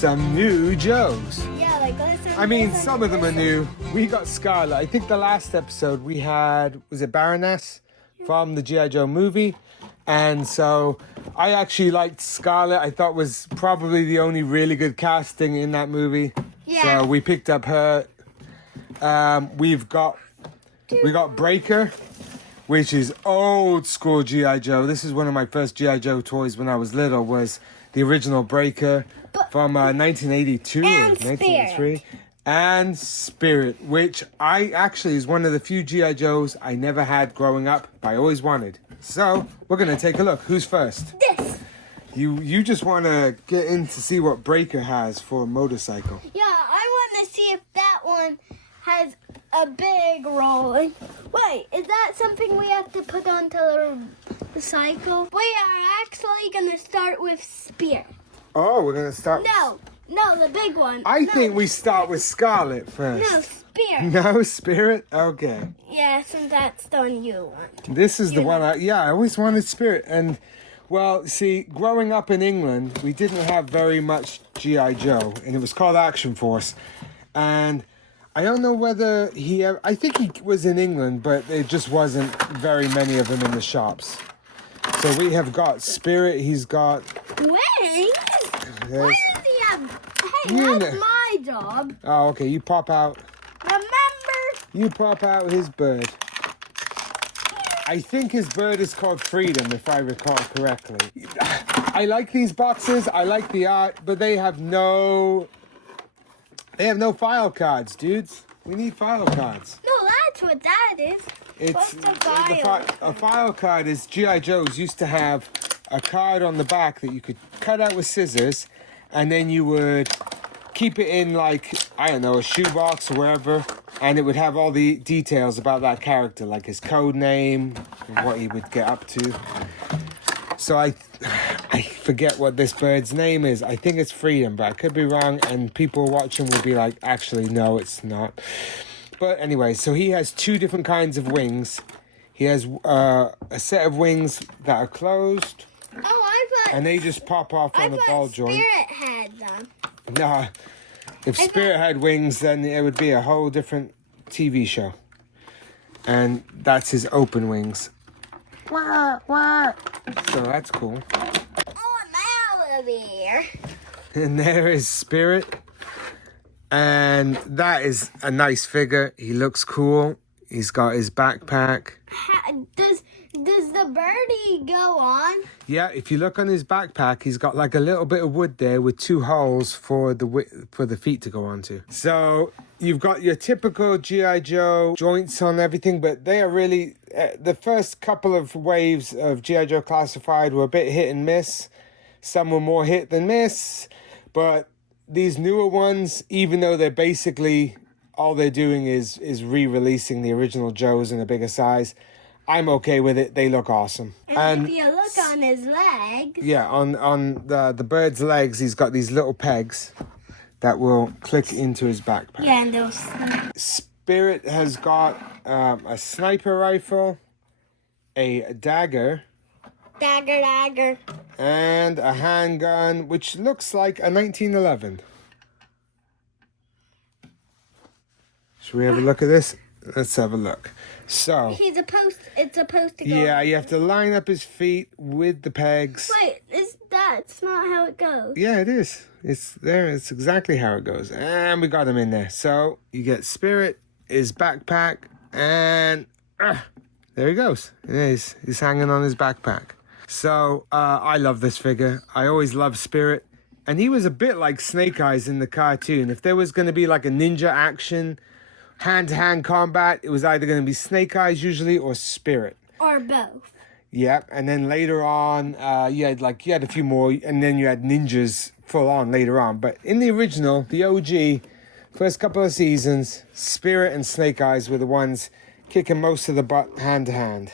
some new Joes. Yeah, like listen. I mean, some of them are new. We got Scarlet. I think the last episode we had, was it Baroness from the G.I. Joe movie? And so I actually liked Scarlet. I thought was probably the only really good casting in that movie. Yeah. So we picked up her. We got Breaker, which is old school G.I. Joe. This is one of my first G.I. Joe toys when I was little, was the original Breaker from 1982 or 1983. And Spirit, which I actually is one of the few G.I. Joes I never had growing up, but I always wanted. So we're going to take a look. Who's first? This. You just want to get in to see what Breaker has for a motorcycle. Yeah, I want to see if that one has a big rolling. Wait, is that something we have to put onto the cycle? We are actually going to start with Spirit. Oh, we're going to start... No, the big one. I think we start with Scarlet first. No, Spirit. No, Spirit? Okay. Yeah, since that's the one you want. This is the one I always wanted Spirit. And, well, see, growing up in England, we didn't have very much G.I. Joe, and it was called Action Force. And I don't know whether I think he was in England, but there just wasn't very many of them in the shops. So we have got Spirit, he's got... Wait! Why does he have... Hey, that's my job. Oh, okay, you pop out. Remember? You pop out his bird. I think his bird is called Freedom, if I recall correctly. I like these boxes, I like the art, but they have no file cards, dudes. We need file cards. No, that's what that is. It's What's a file? a file card is G.I. Joe's used to have a card on the back that you could cut out with scissors, and then you would keep it in, like, I don't know, a shoebox or wherever, and it would have all the details about that character, like his code name, and what he would get up to. So I forget what this bird's name is. I think it's Freedom, but I could be wrong, and people watching will be like, actually, no, it's not. But anyway, so he has two different kinds of wings. He has a set of wings that are closed. Oh, I thought... And they just pop off on a ball joint. Spirit had them. Nah, if Spirit had wings, then it would be a whole different TV show. And that's his open wings. Wah, wah. So that's cool. Oh, I'm out of here. And there is Spirit. And that is a nice figure. He looks cool. He's got his backpack. Does the birdie go on? Yeah, if you look on his backpack, he's got like a little bit of wood there with two holes for the feet to go onto. So you've got your typical G.I. Joe joints on everything, but they are really... the first couple of waves of G.I. Joe Classified were a bit hit and miss. Some were more hit than miss. But these newer ones, even though they're basically... all they're doing is re-releasing the original Joes in a bigger size, I'm okay with it. They look awesome. And if you look on his legs... Yeah, on the bird's legs, he's got these little pegs that will click into his backpack. Yeah, and those... Spirit has got a sniper rifle, a dagger... Dagger. And a handgun, which looks like a 1911. Should we have a look at this? Let's have a look. So... It's supposed to go... Yeah, you have to line up his feet with the pegs. Wait, that's not how it goes. Yeah, it is. It's there. It's exactly how it goes. And we got him in there. So you get Spirit, his backpack, and there he goes. Yeah, he's hanging on his backpack. So I love this figure. I always loved Spirit. And he was a bit like Snake Eyes in the cartoon. If there was going to be like a ninja action... hand-to-hand combat, it was either going to be Snake Eyes usually or Spirit. Or both. Yep, and then later on, you had a few more, and then you had ninjas full on later on. But in the original, the OG, first couple of seasons, Spirit and Snake Eyes were the ones kicking most of the butt hand-to-hand.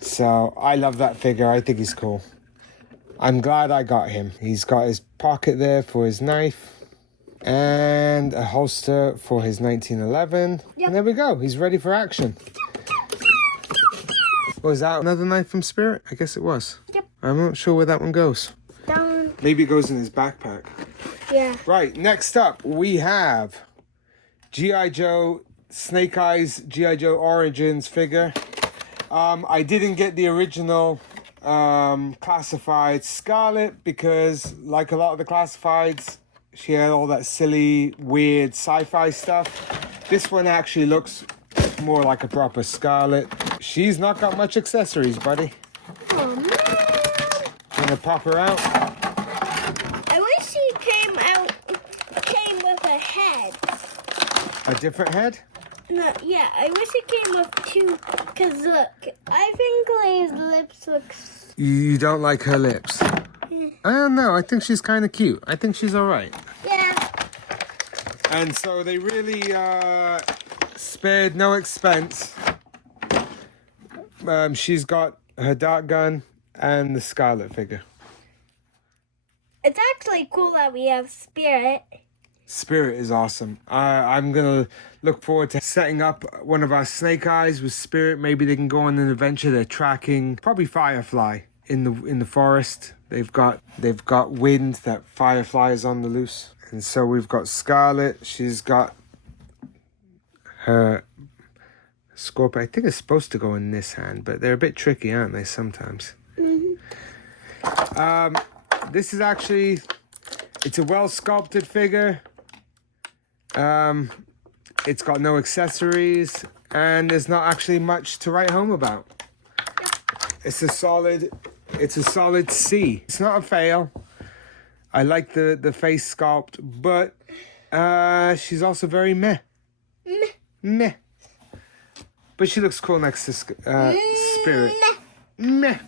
So I love that figure. I think he's cool. I'm glad I got him. He's got his pocket there for his knife. And a holster for his 1911. Yep. And there we go. He's ready for action. Was that another knife from Spirit? I guess it was. Yep. I'm not sure where that one goes. Down. Maybe it goes in his backpack. Yeah. Right, next up we have G.I. Joe Snake Eyes G.I. Joe Origins figure. I didn't get the original classified Scarlet because, like a lot of the classifieds, she had all that silly, weird sci-fi stuff. This one actually looks more like a proper Scarlet. She's not got much accessories, buddy. Oh, man. Gonna pop her out. I wish she came with a head. A different head? No, yeah, I wish it came with two, because look, I think Leia's lips look... You don't like her lips? I don't know, I think she's kind of cute. I think she's alright. Yeah. And so they really spared no expense. She's got her dart gun and the Scarlet figure. It's actually cool that we have Spirit. Spirit is awesome. I'm gonna look forward to setting up one of our Snake Eyes with Spirit. Maybe they can go on an adventure. They're tracking probably Firefly in the forest. They've got wind that Firefly is on the loose, and so we've got Scarlet. She's got her Scorpio. I think it's supposed to go in this hand, but they're a bit tricky, aren't they? Sometimes. Mm-hmm. This is actually, it's a well sculpted figure. It's got no accessories, and there's not actually much to write home about. It's a solid C. It's not a fail. I like the face sculpt, but she's also very meh. Meh. But she looks cool next to Spirit. Meh.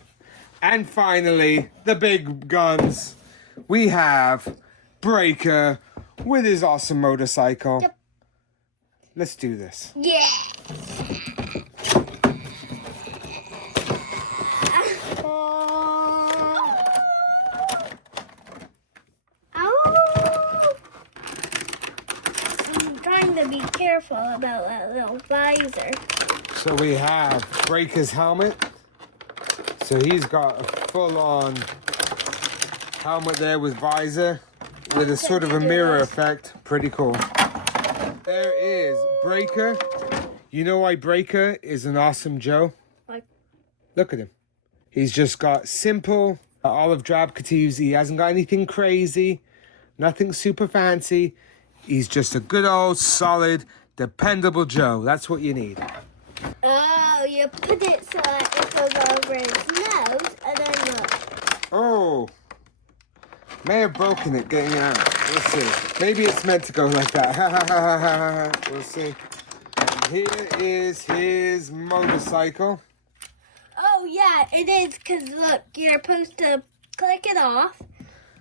And finally, the big guns. We have Breaker with his awesome motorcycle. Yep. Let's do this. Yeah. I'm trying to be careful about that little visor. So we have Breaker's helmet. So he's got a full-on helmet there with visor, with a sort of a mirror effect. Pretty cool. There is Breaker. You know why Breaker is an awesome Joe? Like, Look at him. He's just got simple olive drab cativs. He hasn't got anything crazy, nothing super fancy. He's just a good old, solid, dependable Joe. That's what you need. oh, you put it so that it goes over his nose, and then look. Oh, may have broken it getting out. We'll see. Maybe it's meant to go like that. We'll see. And here is his motorcycle. Oh, yeah, it is, because look, you're supposed to click it off,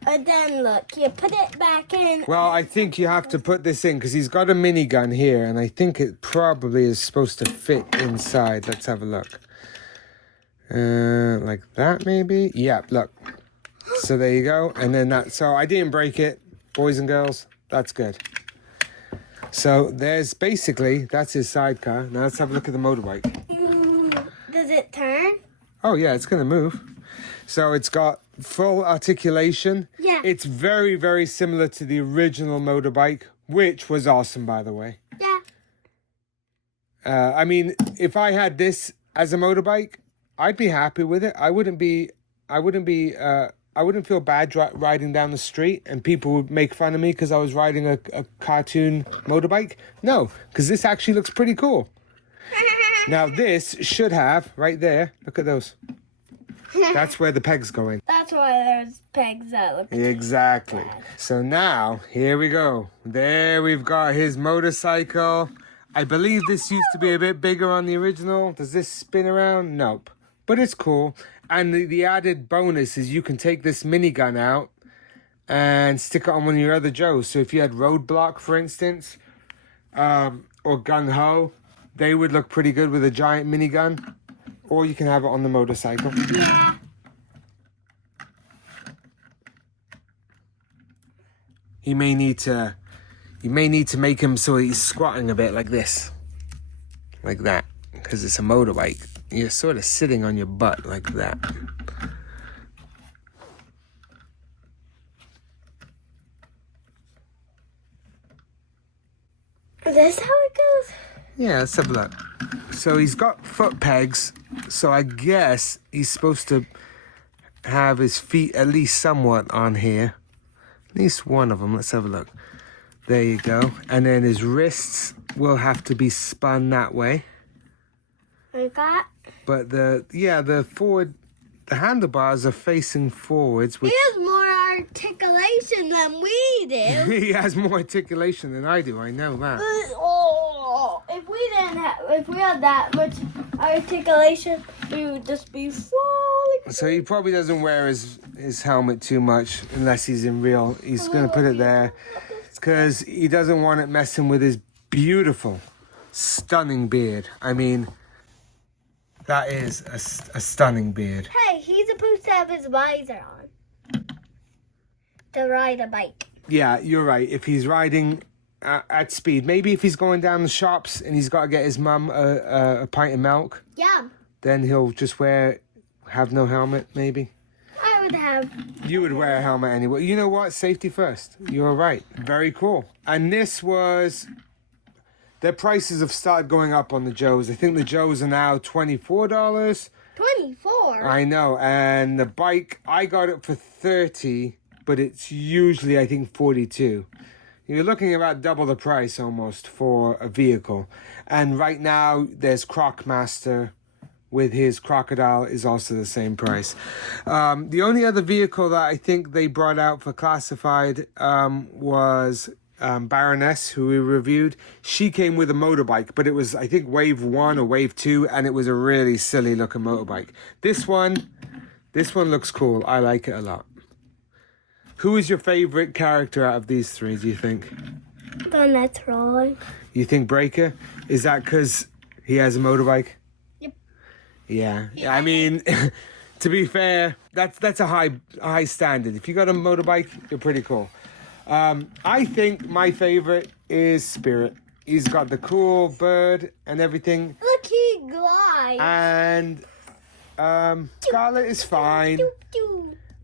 and then look, you put it back in. Well, I think you have to put this in because he's got a minigun here, and I think it probably is supposed to fit inside. Let's have a look. Like that, maybe? Yeah, look. So there you go. And then that. So I didn't break it, boys and girls. That's good. So there's basically, that's his sidecar. Now let's have a look at the motorbike. Does it turn? Oh, yeah, it's going to move. So it's got full articulation. Yeah. It's very, very similar to the original motorbike, which was awesome, by the way. Yeah. I mean, if I had this as a motorbike, I'd be happy with it. I wouldn't feel bad riding down the street and people would make fun of me because I was riding a cartoon motorbike. No, because this actually looks pretty cool. Now this should have, right there, look at those. That's where the pegs go in. That's why there's pegs that look Exactly. So now, here we go. There we've got his motorcycle. I believe this used to be a bit bigger on the original. Does this spin around? Nope. But it's cool. And the added bonus is you can take this minigun out and stick it on one of your other Joes. So if you had Roadblock, for instance, or Gung Ho, they would look pretty good with a giant minigun. Or you can have it on the motorcycle. You may need to make him so he's squatting a bit like this. Like that. Because it's a motorbike. You're sort of sitting on your butt like that. this how it goes? Yeah, let's have a look. So he's got foot pegs, so I guess he's supposed to have his feet at least somewhat on here. At least one of them. Let's have a look. There you go. And then his wrists will have to be spun that way. Like that? But the handlebars are facing forwards. He has more articulation than we do. He has more articulation than I do. I know that. Oh, if we had that much articulation, we would just be falling. So he probably doesn't wear his helmet too much unless he's in real. He's going to put it there because he doesn't want it messing with his beautiful, stunning beard. I mean, that is a stunning beard. Hey, he's supposed to have his visor on to ride a bike. Yeah, you're right. If he's riding at speed, maybe if he's going down the shops and he's got to get his mum a pint of milk, Yeah. then he'll just have no helmet, maybe. I would have. You would wear a helmet anyway. You know what? Safety first. You're right. Very cool. And this was... Their prices have started going up on the Joes. I think the Joes are now $24. 24? I know. And the bike, I got it for $30, but it's usually, I think, $42. You're looking about double the price almost for a vehicle. And right now, there's Crocmaster with his crocodile is also the same price. The only other vehicle that I think they brought out for classified was Baroness, who we reviewed. She came with a motorbike, but it was, I think, wave 1 or wave 2, and it was a really silly looking motorbike. This one looks cool. I like it a lot. Who is your favorite character out of these three, do you think? The one that's rolling. You think Breaker? Is that because he has a motorbike? Yep. Yeah. I mean, to be fair, that's a high standard. If you got a motorbike, you're pretty cool. I think my favorite is Spirit. He's got the cool bird and everything. Look, he glides. And Scarlet is fine.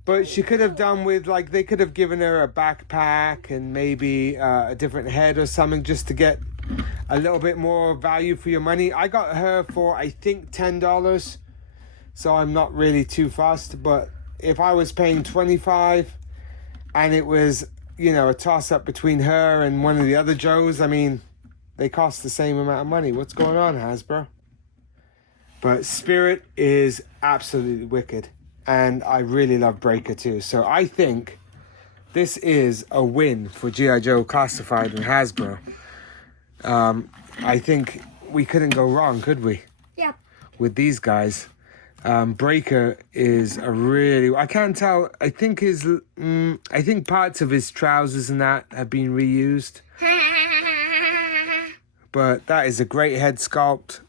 But she could have done with, like, they could have given her a backpack and maybe a different head or something just to get a little bit more value for your money. I got her for, I think, $10. So I'm not really too fussed. But if I was paying $25 and it was, you know, a toss-up between her and one of the other Joes, I mean, they cost the same amount of money. What's going on, Hasbro? But Spirit is absolutely wicked. And I really love Breaker too. So I think this is a win for G.I. Joe Classified and Hasbro. I think we couldn't go wrong, could we? Yeah. With these guys. Breaker is a really... I can't tell. I think I think parts of his trousers and that have been reused. But that is a great head sculpt.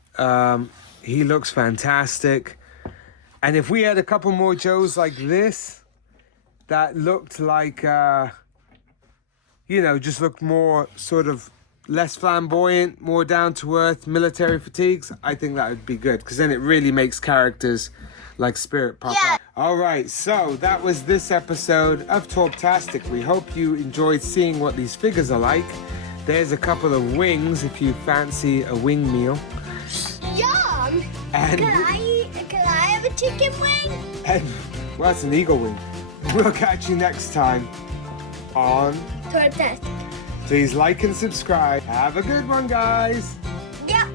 He looks fantastic. And if we had a couple more Joes like this, that looked like, you know, just looked more sort of less flamboyant, more down-to-earth military fatigues, I think that would be good. Because then it really makes characters like Spirit pop out. All right, so that was this episode of Torbtastic. We hope you enjoyed seeing what these figures are like. There's a couple of wings if you fancy a wing meal. Yum! And Can I have a chicken wing? And, well, it's an eagle wing. We'll catch you next time on Torbtastic. Please like and subscribe. Have a good one, guys. Yeah.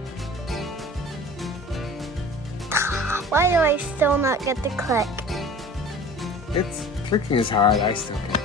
Why do I still not get the click? It's clicking is hard. I still can't.